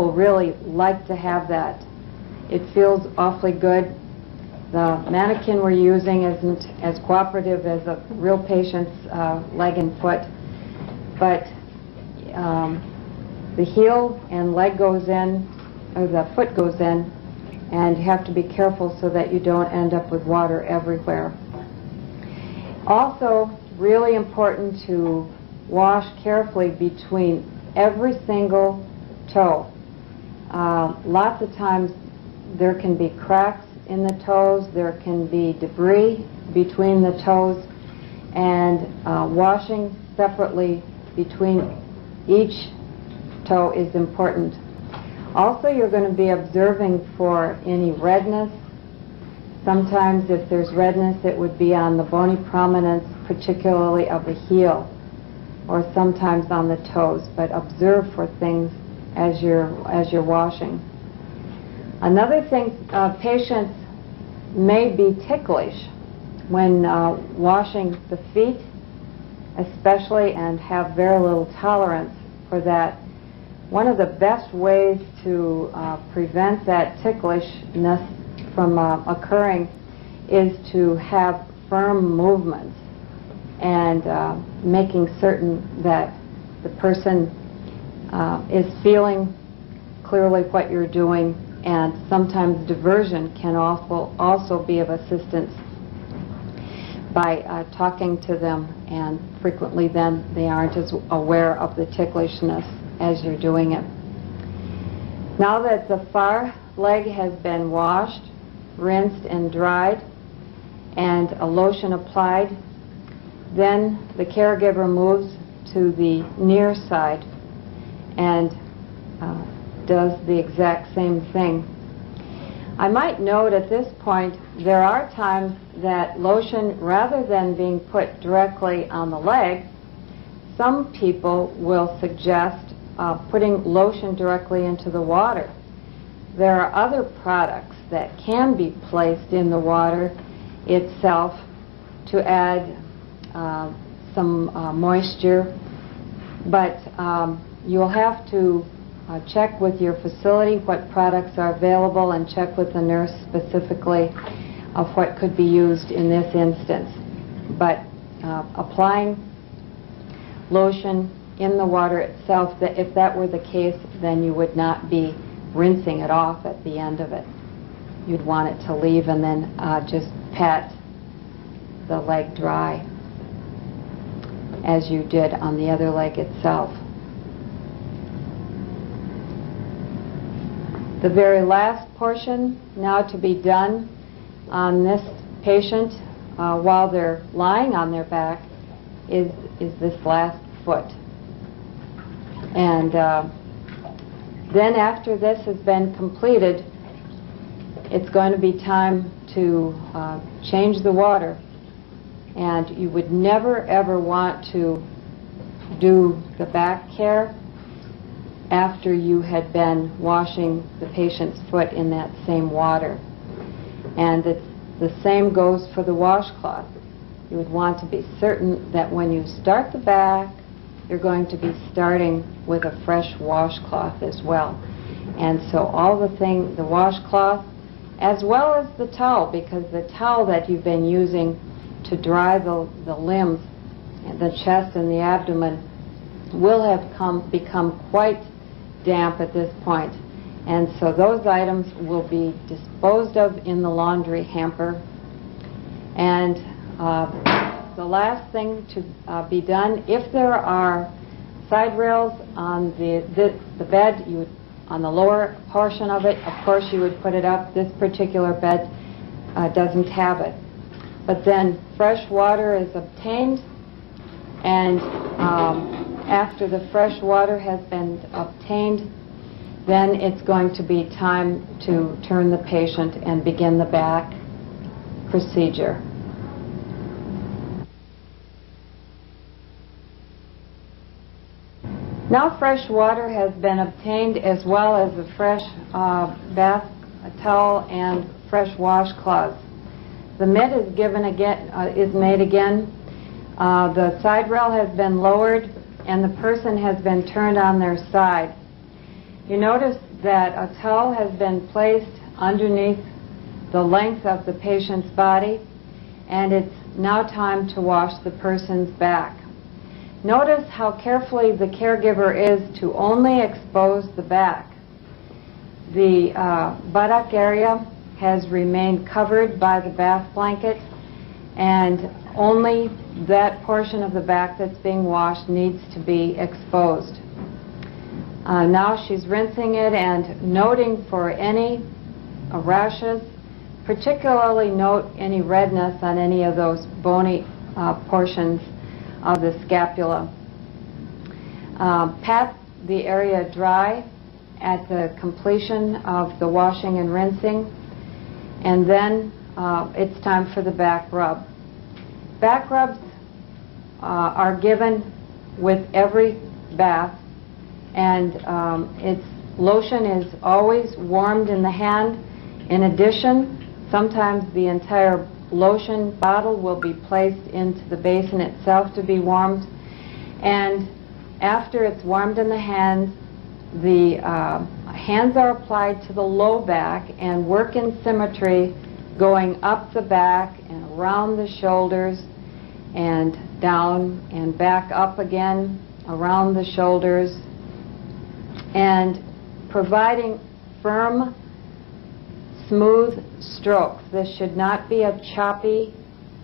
people really like to have that. It feels awfully good. The mannequin we're using isn't as cooperative as a real patient's leg and foot, but the heel and leg goes in, or the foot goes in, and you have to be careful so that you don't end up with water everywhere. Also, really important to wash carefully between every single toe. Lots of times there can be cracks in the toes, there can be debris between the toes, and washing separately between each toe is important. Also, you're going to be observing for any redness. Sometimes if there's redness, it would be on the bony prominence, particularly of the heel, or sometimes on the toes, but observe for things as you're washing. Another thing, patients may be ticklish when washing the feet, especially, and have very little tolerance for that. One of the best ways to prevent that ticklishness from occurring is to have firm movements and making certain that the person is feeling clearly what you're doing, and sometimes diversion can also be of assistance by talking to them, and frequently then they aren't as aware of the ticklishness as you're doing it. Now that the far leg has been washed, rinsed and dried, and a lotion applied, then the caregiver moves to the near side and does the exact same thing. I might note at this point there are times that lotion, rather than being put directly on the leg, some people will suggest putting lotion directly into the water. There are other products that can be placed in the water itself to add some moisture, but you'll have to check with your facility what products are available and check with the nurse specifically of what could be used in this instance. But applying lotion in the water itself, if that were the case, then you would not be rinsing it off at the end of it. You'd want it to leave and then just pat the leg dry as you did on the other leg itself. The very last portion now to be done on this patient while they're lying on their back is this last foot. And then after this has been completed, it's going to be time to change the water. And you would never ever want to do the back care after you had been washing the patient's foot in that same water. And the same goes for the washcloth. You would want to be certain that when you start the back, you're going to be starting with a fresh washcloth as well. And so all the washcloth, as well as the towel, because the towel that you've been using to dry the limbs, and the chest and the abdomen, will have become quite damp at this point. And so those items will be disposed of in the laundry hamper. And the last thing to be done, if there are side rails on the bed, you would, on the lower portion of it, of course you would put it up. This particular bed doesn't have it. But then fresh water is obtained, and after the fresh water has been obtained, then it's going to be time to turn the patient and begin the back procedure. Now fresh water has been obtained, as well as a fresh bath towel and fresh washcloths. The mitt is given again, is made again. The side rail has been lowered, and the person has been turned on their side. You notice that a towel has been placed underneath the length of the patient's body, and it's now time to wash the person's back. Notice how carefully the caregiver is to only expose the back. The buttock area has remained covered by the bath blanket, and only that portion of the back that's being washed needs to be exposed. Now she's rinsing it and noting for any rashes. Particularly note any redness on any of those bony portions of the scapula. Pat the area dry at the completion of the washing and rinsing, and then it's time for the back rub. Back rubs are given with every bath, and its lotion is always warmed in the hand. In addition, sometimes the entire lotion bottle will be placed into the basin itself to be warmed, and after it's warmed in the hands, the hands are applied to the low back and work in symmetry, going up the back and around the shoulders and down and back up again around the shoulders, and providing firm, smooth strokes. This should not be a choppy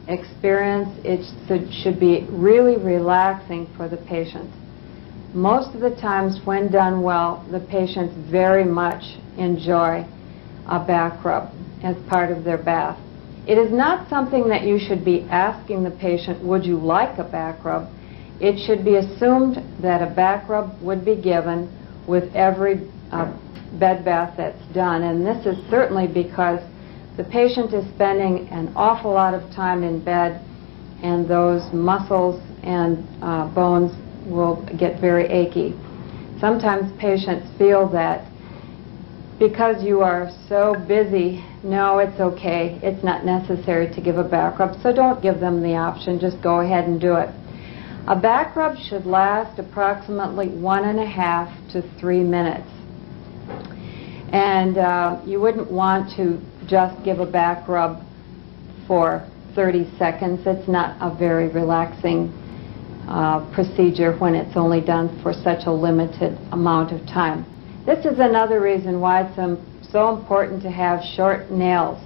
experience. It should be really relaxing for the patient. Most of the times when done well, the patients very much enjoy a back rub as part of their bath. It is not something that you should be asking the patient, would you like a back rub? It should be assumed that a back rub would be given with every bed bath that's done, and this is certainly because the patient is spending an awful lot of time in bed, and those muscles and bones will get very achy. Sometimes patients feel that because you are so busy, no, it's okay, it's not necessary to give a back rub, so don't give them the option, just go ahead and do it. A back rub should last approximately 1.5 to 3 minutes. And you wouldn't want to just give a back rub for 30 seconds. It's not a very relaxing procedure when it's only done for such a limited amount of time. This is another reason why it's so important to have short nails.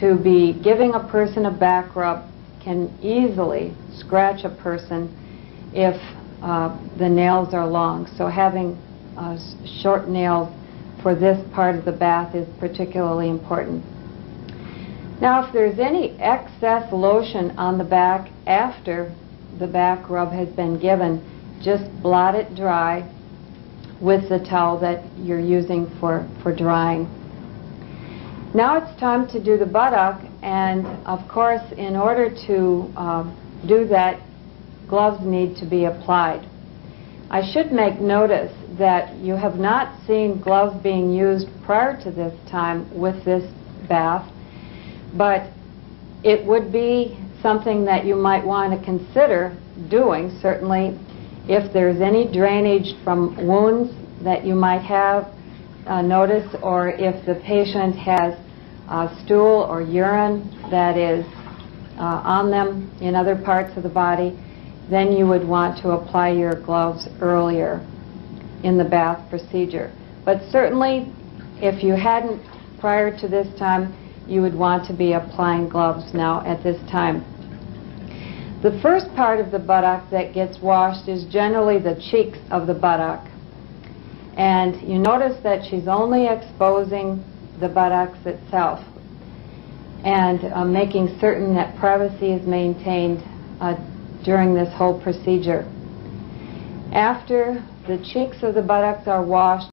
To be giving a person a back rub can easily scratch a person if the nails are long. So having short nails for this part of the bath is particularly important. Now, if there's any excess lotion on the back after the back rub has been given, just blot it dry with the towel that you're using for drying. Now it's time to do the buttock, and of course, in order to do that, gloves need to be applied. I should make notice that you have not seen gloves being used prior to this time with this bath, but it would be something that you might want to consider doing, certainly if there's any drainage from wounds that you might have notice, or if the patient has stool or urine that is on them in other parts of the body, then you would want to apply your gloves earlier in the bath procedure. But certainly, if you hadn't prior to this time, you would want to be applying gloves now at this time. The first part of the buttock that gets washed is generally the cheeks of the buttock. And you notice that she's only exposing the buttocks itself and making certain that privacy is maintained during this whole procedure. After the cheeks of the buttocks are washed,